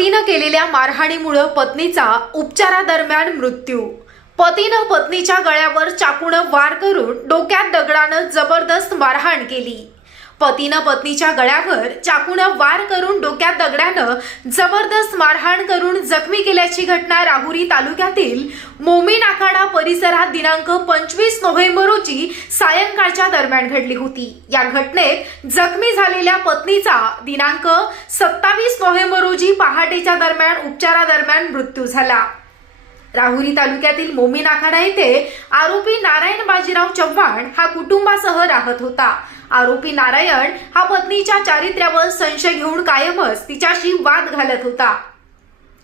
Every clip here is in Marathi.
पतीनं केलेल्या मारहाणीमुळं पत्नीचा उपचारादरम्यान मृत्यू. पतीनं पत्नीच्या गळ्यावर चाकूनं वार करून डोक्यात दगडानं जबरदस्त मारहाण केली. पतीनं पत्नीच्या गळ्यावर चाकूनं वार करून डोक्यात दगडानं जबरदस्त मारहाण करून जखमी केल्याची घटना राहुरी तालुक्यातील मोमीन आखाडा परिसरात दिनांक पंचवीस नोव्हेंबर रोजी सायंकाळच्या दरम्यान घडली होती. या घटनेत जखमी झालेल्या पत्नीचा दिनांक सत्तावीस नोव्हेंबर रोजी पहाटेच्या दरम्यान उपचारादरम्यान मृत्यू झाला. राहुरी तालुक्यातील मोमीन आखाडा येथे आरोपी नारायण बाजीराव चव्हाण हा कुटुंबासह राहत होता. आरोपी नारायण हा पत्नीच्या चारित्र्यावर संशय घेऊन कायमच तिच्याशी वाद घालत होता.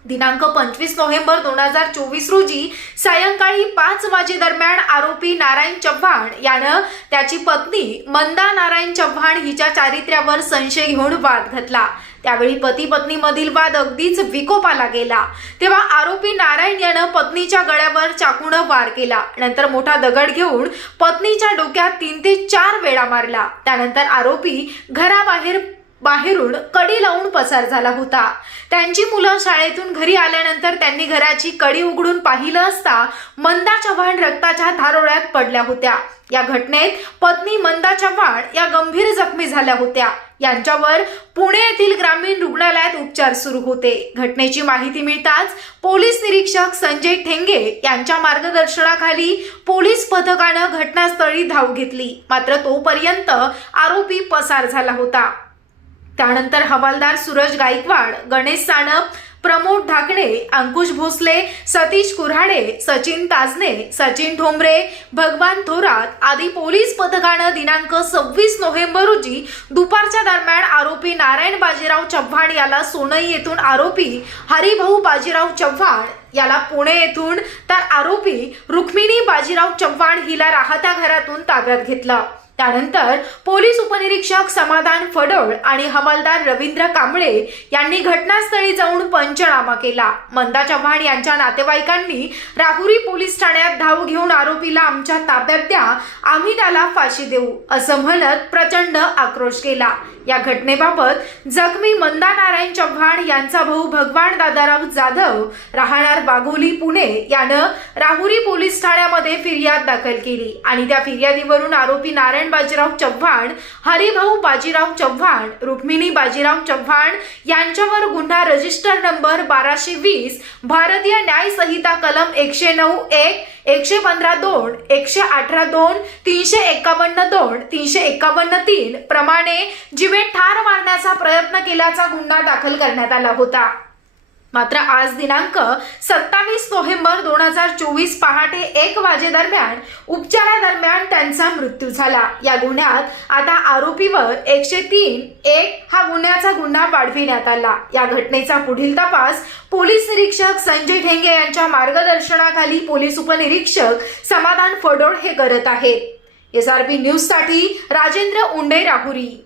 दिनांक पंचवीस नोव्हेंबर दोन हजार चोवीस रोजी सायंकाळी पाच वाजेदरम्यान आरोपी नारायण चव्हाण यानं त्याची पत्नी मंदा नारायण चव्हाण हिच्या चारित्र्यावर संशय घेऊन वाद घातला. त्यावेळी पती पत्नी मधील वाद अगदीच विकोपाला गेला. तेव्हा आरोपी नारायण यानं पत्नीच्या गळ्यावर चाकूनं वार केला. नंतर मोठा दगड घेऊन पत्नीच्या डोक्यात तीन ते चार वेळा मारला. त्यानंतर आरोपी घराबाहेर बाहेरून कडी लावून पसार झाला होता. त्यांची मुलं शाळेतून घरी आल्यानंतर त्यांनी घराची कडी उघडून पाहिलं असता मंदा चव्हाण रक्ताच्या धारोळ्यात पडल्या होत्या. या घटनेत पत्नी मंदा चव्हाण या गंभीर जखमी झाल्या होत्या. यांच्यावर पुणे येथील ग्रामीण रुग्णालयात उपचार सुरू होते. घटनेची माहिती मिळताच पोलीस निरीक्षक संजय ठेंगे यांच्या मार्गदर्शनाखाली पोलीस पथकानं घटनास्थळी धाव घेतली. मात्र तोपर्यंत आरोपी पसार झाला होता. त्यानंतर हवालदार सूरज गायकवाड गणेश सानप प्रमोद ढाकणे अंकुश भोसले सतीश कुऱ्हाडे सचिन ताजने सचिन ठोंबरे भगवान थोरात आदी पोलीस पथकानं दिनांक सव्वीस नोव्हेंबर रोजी दुपारच्या दरम्यान आरोपी नारायण बाजीराव चव्हाण याला सोनई येथून आरोपी हरिभाऊ बाजीराव चव्हाण याला पुणे येथून तर आरोपी रुक्मिणी बाजीराव चव्हाण हिला राहत्या घरातून ताब्यात घेतला. त्यानंतर पोलीस उपनिरीक्षक समाधान फडोळ आणि हवालदार रवींद्र कांबळे यांनी घटनास्थळी जाऊन पंचनामा केला. मंदा चव्हाण यांच्या नातेवाईकांनी राहुरी पोलीस ठाण्यात धाव घेऊन आरोपीला आमच्या ताब्यात द्या आम्ही त्याला फाशी देऊ असं म्हणत प्रचंड आक्रोश केला. या घटनेबाबत जखमी मंदा नारायण चव्हाण यांचा भाऊ भगवान दादाराव जाधव राहणार वाघोली पुणे. यानं राहुरी पोलीस ठाण्यामध्ये फिर्याद दाखल केली आणि त्या फिर्यादीवरून आरोपी नारायण बाजीराव चव्हाण हरिभाऊ बाजीराव चव्हाण रुक्मिणी बाजीराव चव्हाण यांच्यावर गुन्हा रजिस्टर नंबर बाराशे वीस भारतीय न्याय संहिता कलम एकशे नऊ एक एकशे पंधरा दोन एकशे अठरा दोन तीनशे एकावन्न दोन तीनशे एकावन्न तीन प्रमाणे जिवे ठार मारण्याचा प्रयत्न केल्याचा गुन्हा दाखल करण्यात आला होता. मात्र आज दिनांक सत्तावीस नोव्हेंबर दोन हजार चोवीस पहाटे एक वाजेदरम्यान उपचारादरम्यान त्यांचा मृत्यू झाला. या गुन्ह्यात आता आरोपीवर एकशे तीन एक हा गुन्ह्याचा गुन्हा वाढविण्यात आला. या घटनेचा पुढील तपास पोलीस निरीक्षक संजय ठेंगे यांच्या मार्गदर्शनाखाली पोलीस उपनिरीक्षक समाधान फडोळ हे करत आहेत. एस आर पी न्यूजसाठी राजेंद्र उंडे राहुरी.